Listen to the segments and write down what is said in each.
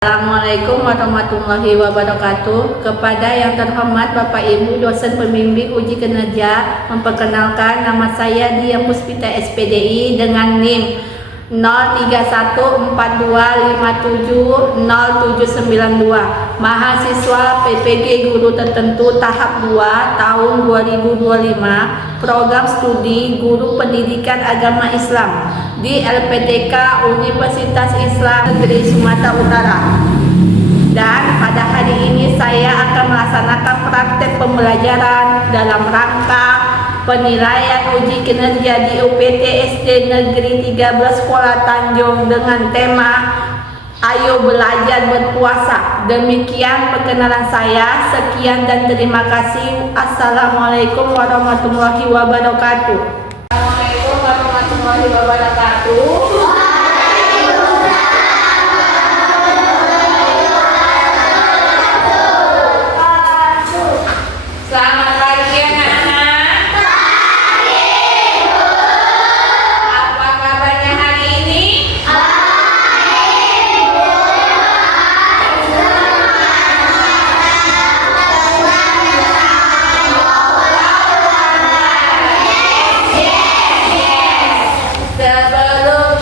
Assalamualaikum warahmatullahi wabarakatuh. Kepada yang terhormat Bapak Ibu dosen pembimbing uji kinerja, memperkenalkan nama saya Diah Puspita SPDI dengan NIM 031425700792, mahasiswa PPG Guru Tertentu tahap 2 tahun 2025, program studi Guru Pendidikan Agama Islam di LPTK Universitas Islam Negeri Sumatera Utara. Dan pada hari ini saya akan melaksanakan praktek pembelajaran dalam rangka penilaian uji kinerja di UPT SD Negeri 13 Kuala Tanjung dengan tema Ayo Belajar Berpuasa. Demikian perkenalan saya. Sekian dan terima kasih. Assalamualaikum warahmatullahi wabarakatuh. Assalamualaikum warahmatullahi wabarakatuh. Selamat pagi anak-anak. Apa kabarnya hari ini? Sebelum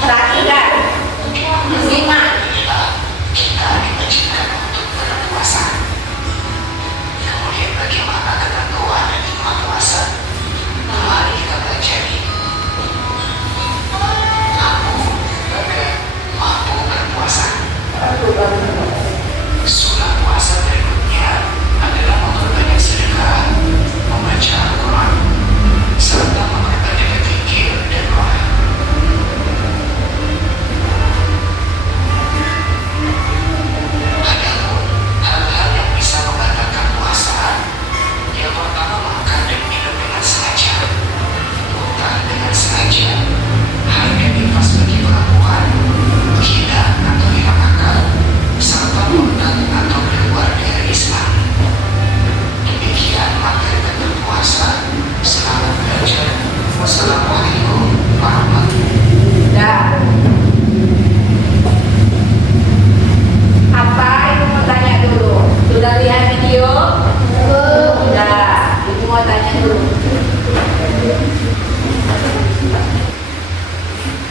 Perhatikan. 5. Kita diwajibkan untuk berpuasa. Kemudian bagaimana ketentuan dan hikmah puasa? Mari kita pelajari. Mampu berpuasa. Sunnah puasa berikutnya adalah memperbanyak sedekah, membaca Al-Quran, serta memperbanyak zikir dan doa. Adapun hal-hal yang bisa membatalkan puasa, yang pertama makan dan minum dengan sengaja, muntah dengan sengaja, hanya bebas bagi perempuan, gila atau hilang akal, serta murtad atau keluar dari Islam. Demikian materi tentang puasa. Selamat belajar. Wassalamualaikum warahmatullahi wabarakatuh. Dah. Apa ibu mau tanya dulu? Sudah lihat video? Sudah. Ibu mau tanya dulu.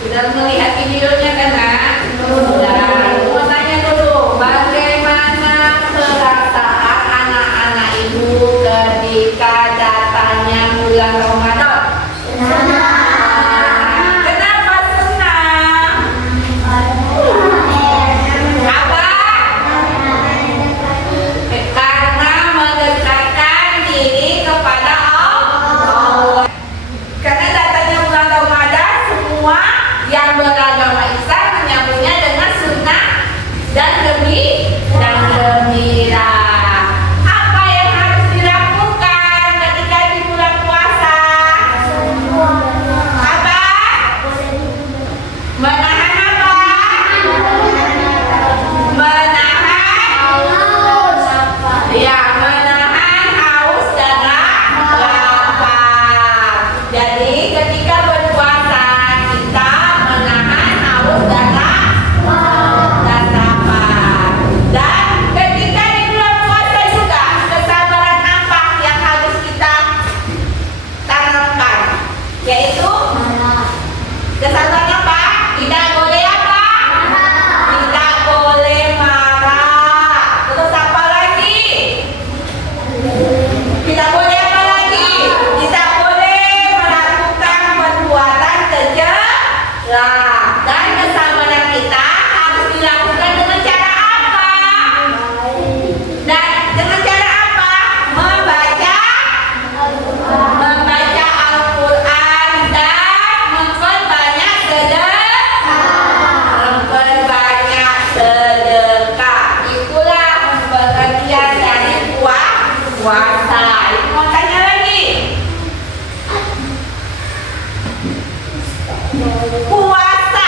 Sudah melihat videonya kan, Nak? Sudah. Ibu mau tanya dulu, bagaimana perasaan anak-anak ibu ketika datangnya bulan Ramadan? Kenapa senang? Apa? Karena mendekatkan diri kepada Allah. Karena datangnya bulan Ramadan, semua yang beragama Islam menyambutnya dengan sunnah dan gembira. Apa yang harus dilakukan ketika di bulan puasa? Apa? Menahan apa? Menahan. Ya, menahan haus dan lapar. Jadi ketika berpuasa kita menahan haus dan lapar. Dan ketika di bulan puasa juga kesabaran apa yang harus kita tanamkan? Yaitu kesabaran apa? Tidak boleh apa? Tidak boleh marah. Terus apa lagi? Tidak boleh apa lagi? Tidak boleh melakukan perbuatan tercela. Dan kesabaran kita harus dilakukan dengan cara apa? Dan dengan cara apa? Membaca Al-Quran dan memperbanyak sedekah. Itulah pengertian dari puasa. Ibu mau tanya lagi? Puasa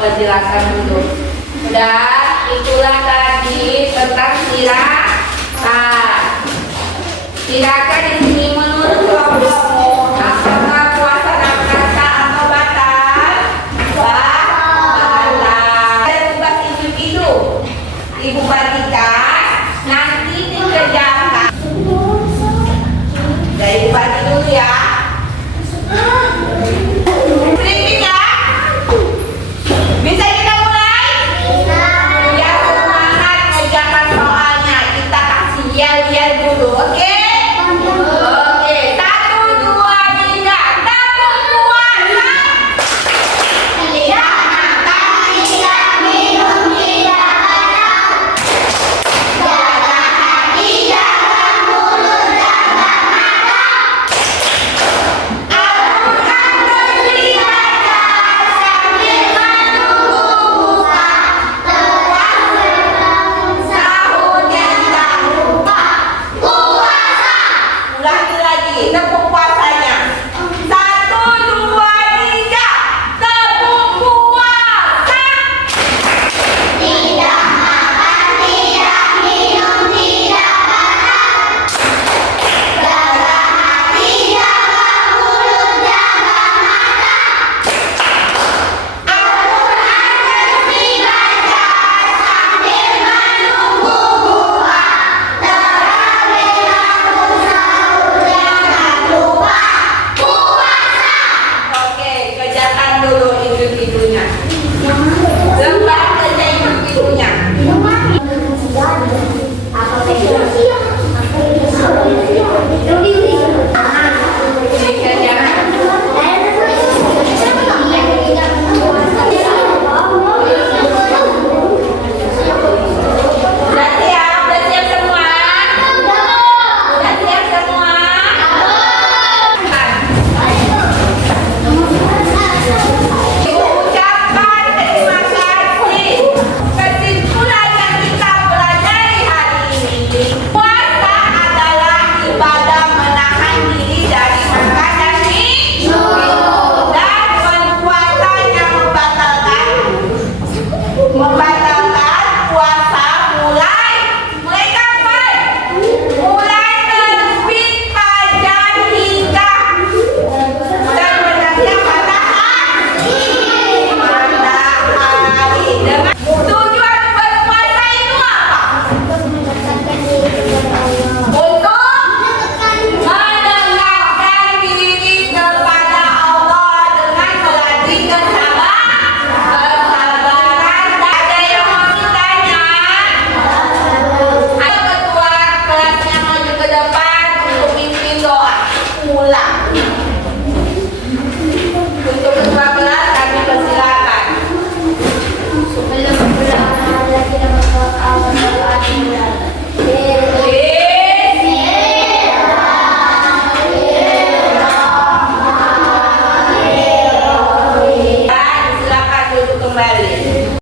Perjelaskan dulu. Dan itulah tadi tentang tirakat. Tirakat di sini